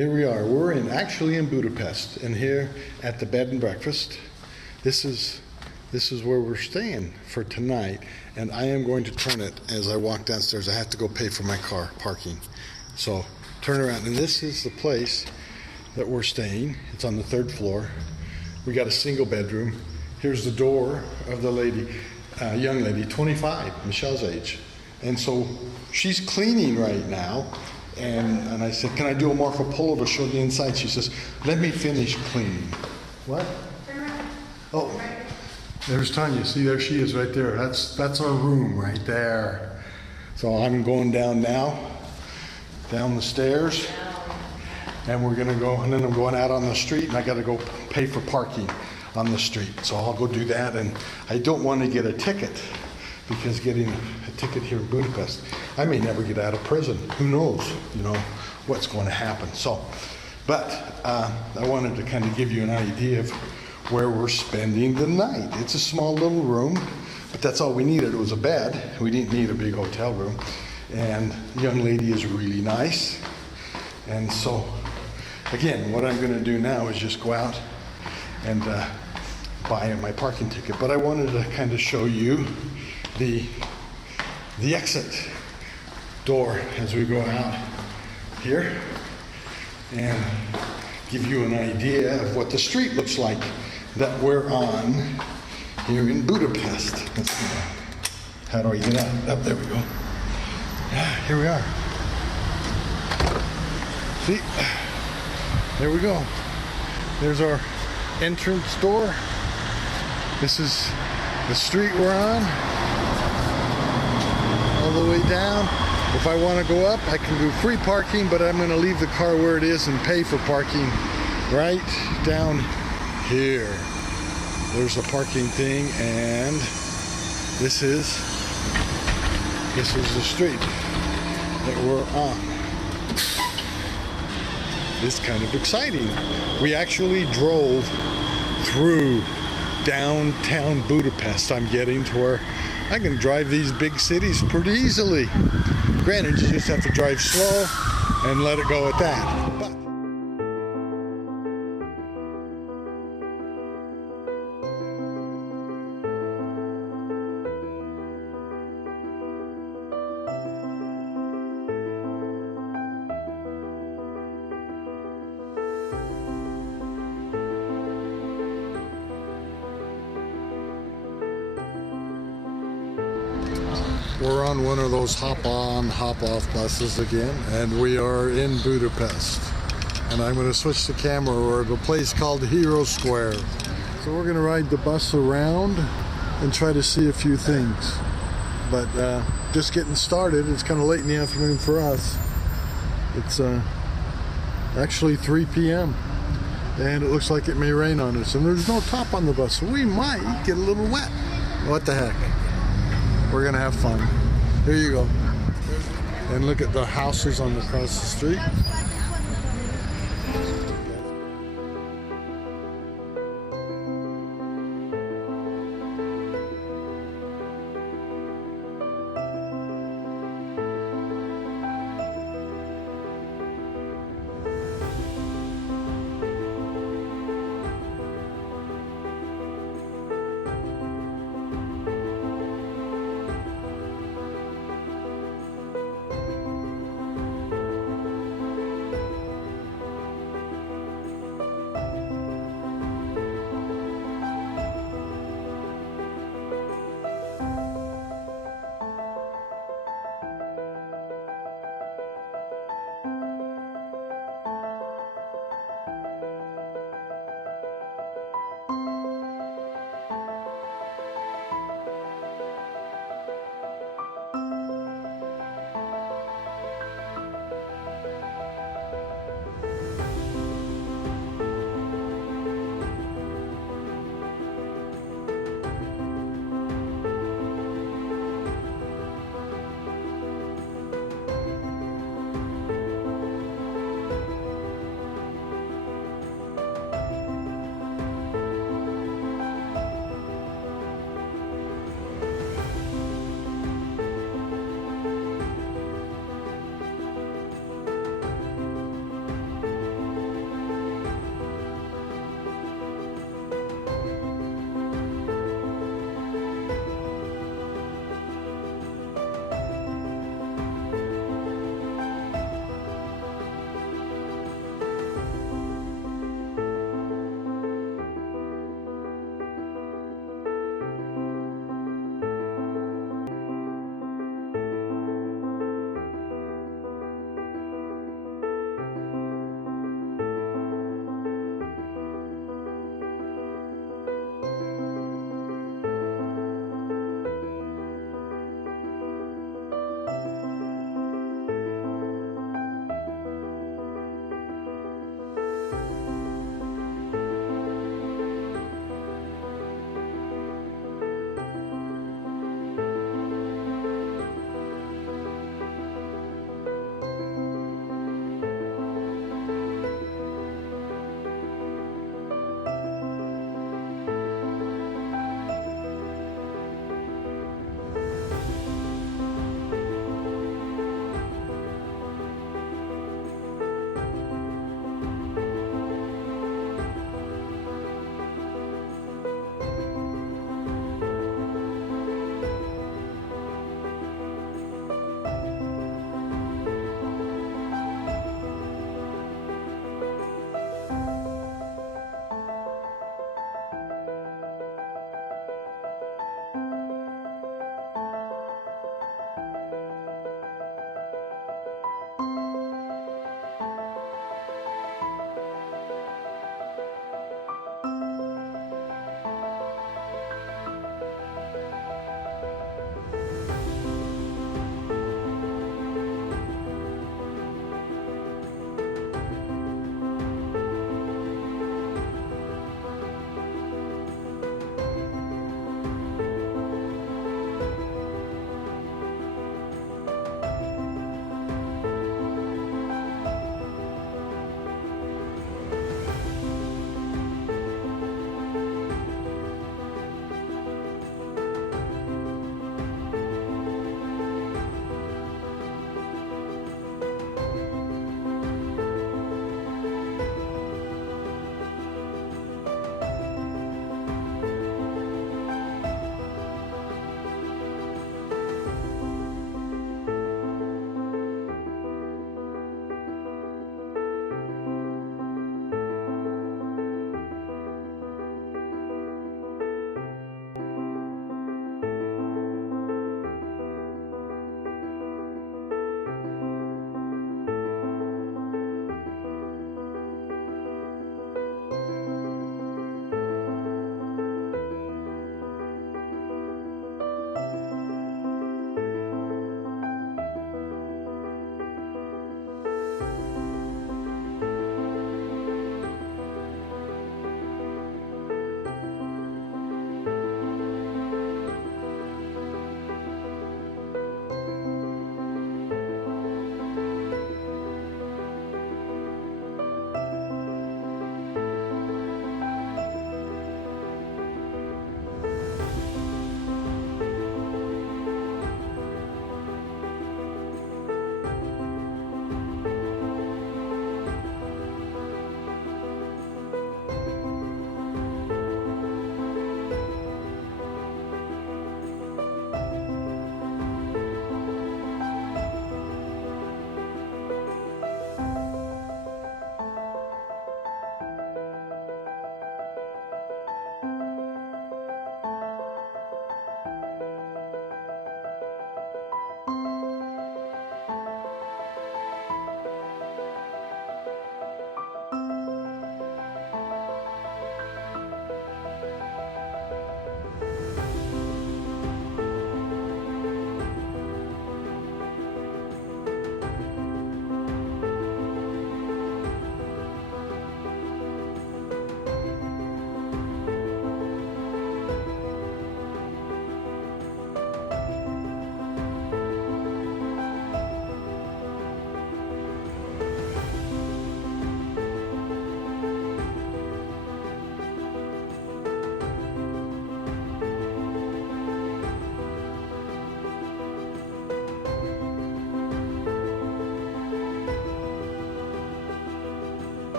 Here we are. We're actually in Budapest, and here at the bed and breakfast. This is where we're staying for tonight, and I am going to turn it as I walk downstairs. I have to go pay for my car parking, so turn around. And this is the place that we're staying. It's on the 3rd floor. We got a single bedroom. Here's the door of the lady, young lady, 25, Michelle's age, and so she's cleaning right now. And I said, can I do a Marco Polo to show the inside? She says, let me finish cleaning. What? Oh, there's Tanya. See, there she is right there. That's our room right there. So I'm going down now, down the stairs, and we're gonna go, and then I'm going out on the street, and I gotta go pay for parking on the street. So I'll go do that, and I don't want to get a ticket, because getting a ticket here in Budapest, I may never get out of prison. Who knows, what's going to happen. So, but I wanted to kind of give you an idea of where we're spending the night. It's a small little room, but that's all we needed. It was a bed. We didn't need a big hotel room. And the young lady is really nice. And so, again, what I'm going to do now is just go out and buy my parking ticket. But I wanted to kind of show you the exit door as we go out here and give you an idea of what the street looks like that we're on here in Budapest. Let's see. How do I get out? Oh, there we go. Yeah, here we are. See? There we go. There's our entrance door. This is the street we're on. All the way down. If I want to go up, I can do free parking, but I'm going to leave the car where it is and pay for parking right down here. There's a parking thing, and this is the street that we're on. It's kind of exciting. We actually drove through downtown Budapest. I'm getting to where I can drive these big cities pretty easily. Granted, you just have to drive slow and let it go at that. But we're on one of those hop-on, hop-off buses again, and we are in Budapest. And I'm going to switch the camera. We're at a place called Hero Square. So we're going to ride the bus around and try to see a few things. But just getting started. It's kind of late in the afternoon for us. It's actually 3 p.m. and it looks like it may rain on us. And there's no top on the bus, so we might get a little wet. What the heck? We're gonna have fun. Here you go. And look at the houses on across the street.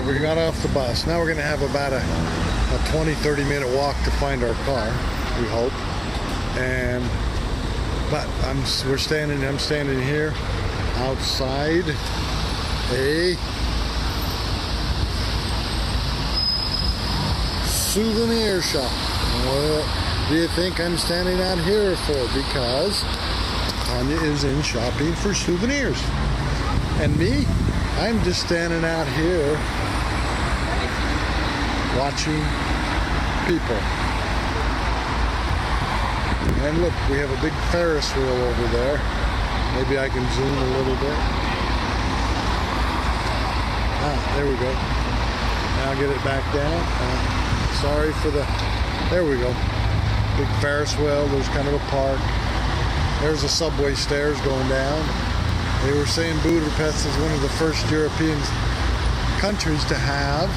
right, we got off the bus. Now we're going to have about a 20-30 minute walk to find our car, we hope. But I'm standing here outside a souvenir shop. What do you think I'm standing out here for? Because Tanya is in shopping for souvenirs. And me, I'm just standing out here watching people. And look, we have a big Ferris wheel over there. Maybe I can zoom a little bit. There we go. Now get it back down. Sorry for the... There we go. Big Ferris wheel. There's kind of a park. There's a subway stairs going down. They were saying Budapest is one of the first European countries to have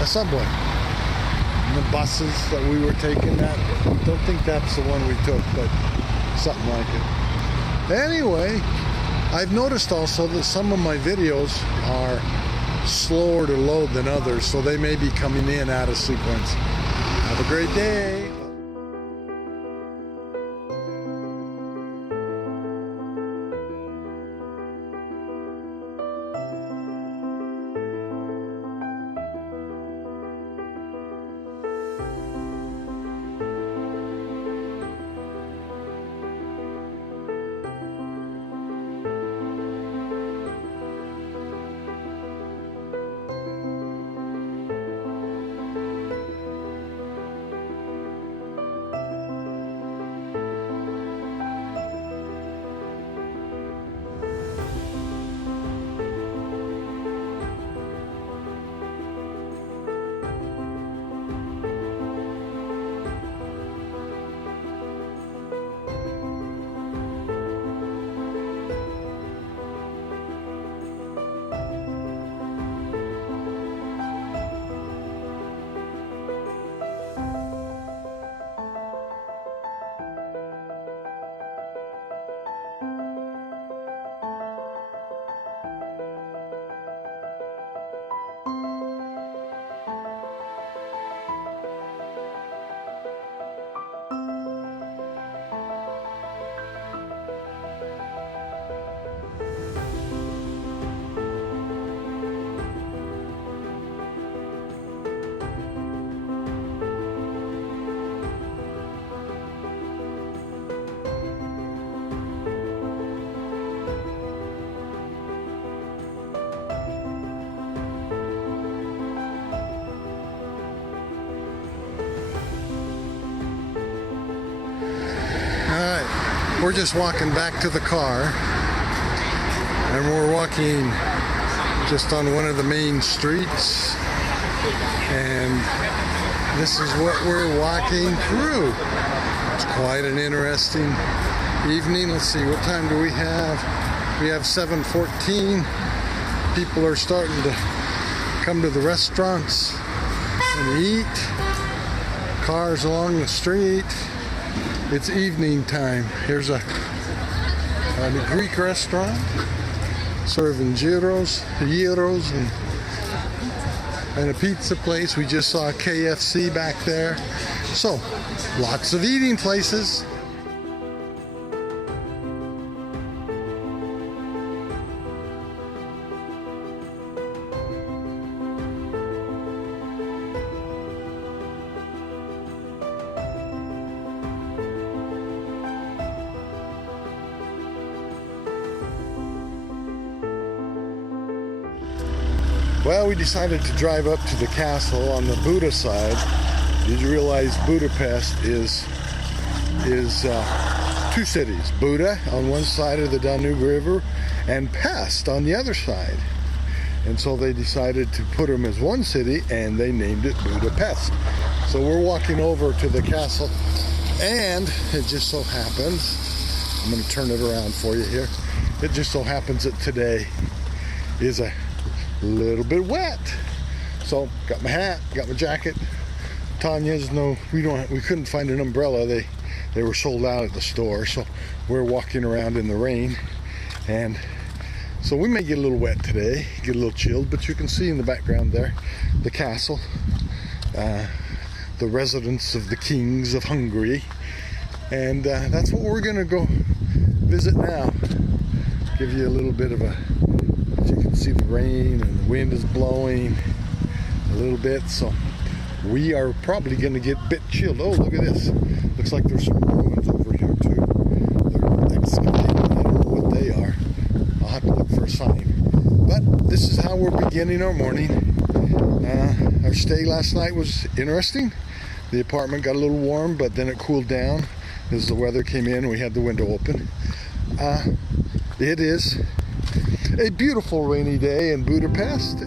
a subway. And the buses that we were taking, don't think that's the one we took, but something like it. Anyway, I've noticed also that some of my videos are slower to load than others, so they may be coming in out of sequence. Have a great day. We're just walking back to the car, and we're walking just on one of the main streets, and this is what we're walking through. It's quite an interesting evening. Let's see, what time do we have? We have 7:14. People are starting to come to the restaurants and eat. Cars along the street. It's evening time. Here's a Greek restaurant serving gyros and a pizza place. We just saw a KFC back there. So, lots of eating places. Well, we decided to drive up to the castle on the Buda side. Did you realize Budapest is two cities? Buda on one side of the Danube River and Pest on the other side. And so they decided to put them as one city, and they named it Budapest. So we're walking over to the castle, and it just so happens, I'm going to turn it around for you here. It just so happens that today is a little bit wet. So got my hat, got my jacket. Tanya's we couldn't find an umbrella. They were sold out at the store, so we're walking around in the rain, and So we may get a little wet today, get a little chilled, but you can see in the background there the castle, the residence of the kings of Hungary. And that's what we're gonna go visit now. Give you a little bit of a, as you can see the rain and the wind is blowing a little bit, so we are probably gonna get a bit chilled. Oh, look at this. Looks like there's some ruins over here too. They're excavating. I don't know what they are. I'll have to look for a sign. But this is how we're beginning our morning. Our stay last night was interesting. The apartment got a little warm, but then it cooled down as the weather came in. We had the window open. It is a beautiful rainy day in Budapest.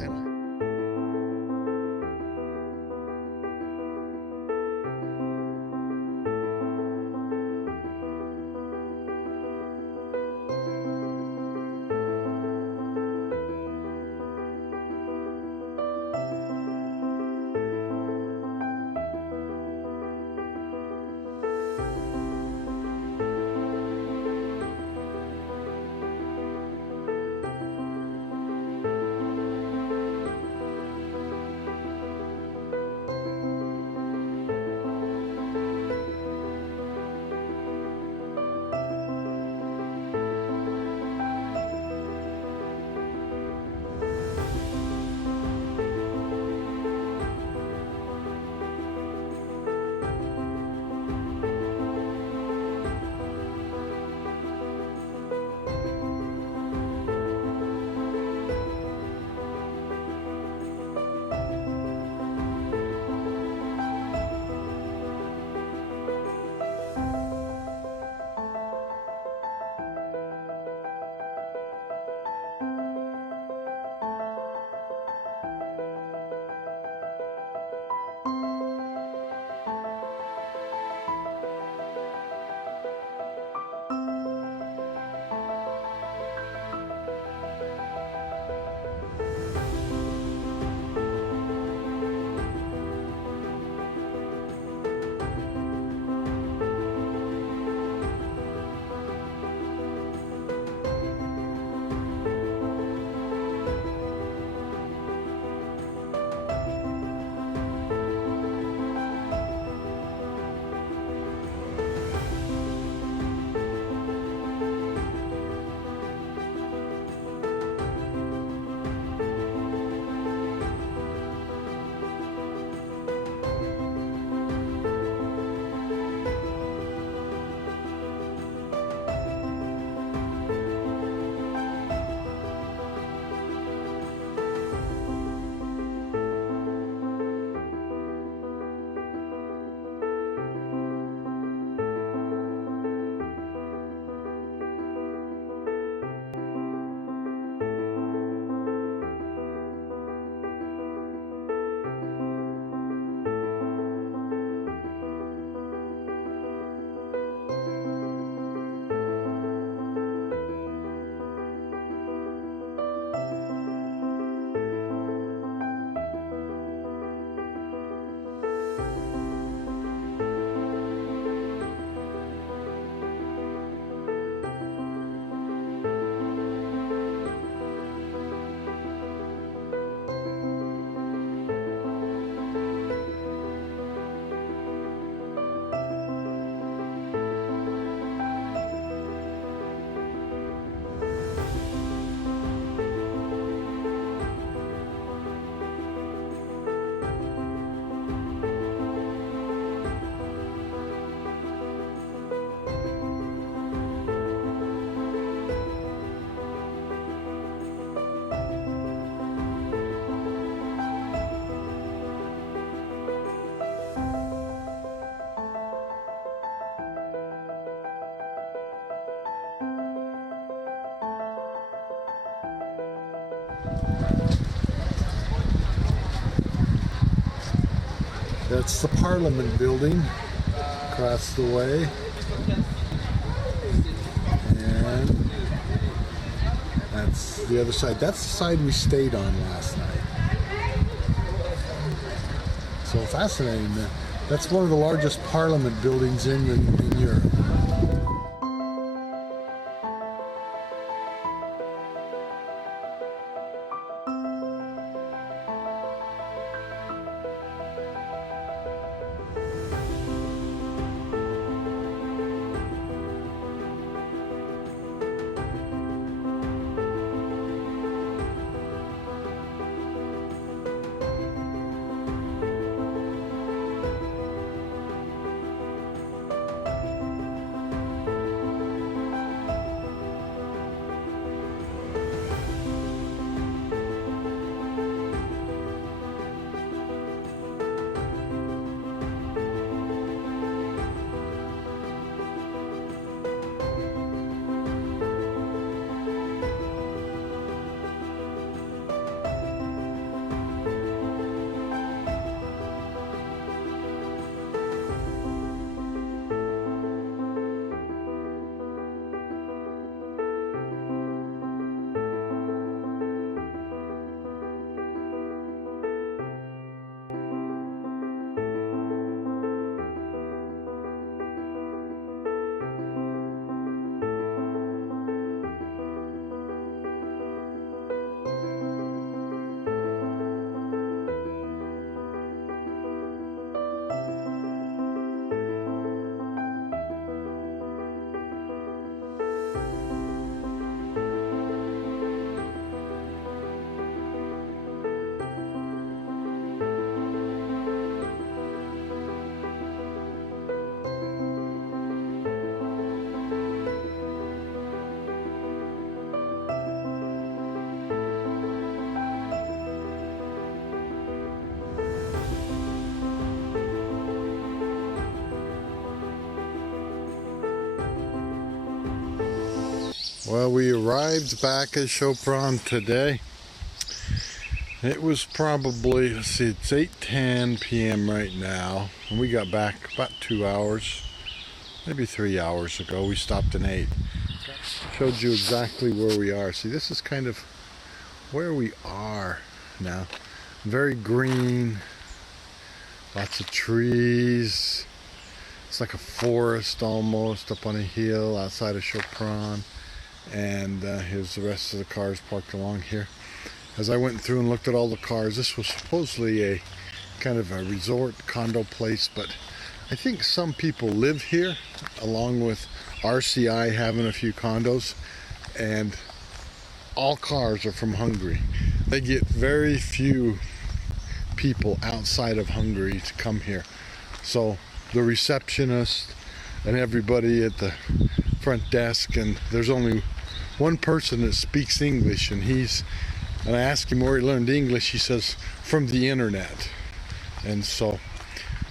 That's the Parliament building across the way. And that's the other side. That's the side we stayed on last night. So fascinating. That's one of the largest Parliament buildings in Europe. Well, we arrived back at Sopron today. It was probably, let's see, it's 8:10 p.m. right now, and we got back about 2 hours, maybe 3 hours ago. We stopped and ate. Showed you exactly where we are. See, this is kind of where we are now. Very green, lots of trees. It's like a forest almost up on a hill outside of Sopron. And here's the rest of the cars parked along here. As I went through and looked at all the cars, this was supposedly a kind of a resort condo place, but I think some people live here, along with RCI having a few condos, and all cars are from Hungary. They get very few people outside of Hungary to come here. So the receptionist and everybody at the front desk, and there's only one person that speaks English, and I asked him where he learned English. He says from the internet. And so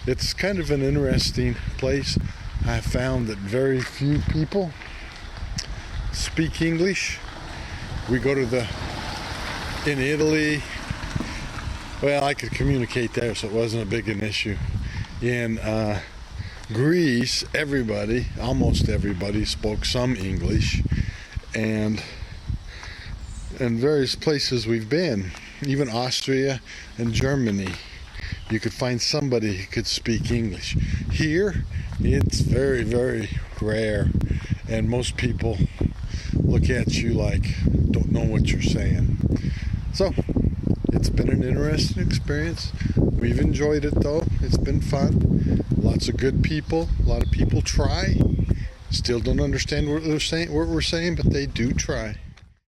it's kind of an interesting place. I found that very few people speak English. We go to in Italy, well, I could communicate there, so it wasn't a big an issue. In Greece, almost everybody spoke some English, and various places we've been, even Austria and Germany, you could find somebody who could speak English. Here, it's very, very rare, and most people look at you like don't know what you're saying. So it's been an interesting experience. We've enjoyed it though. It's been fun. Lots of good people. A lot of people try. Still don't understand what we're saying, but they do try.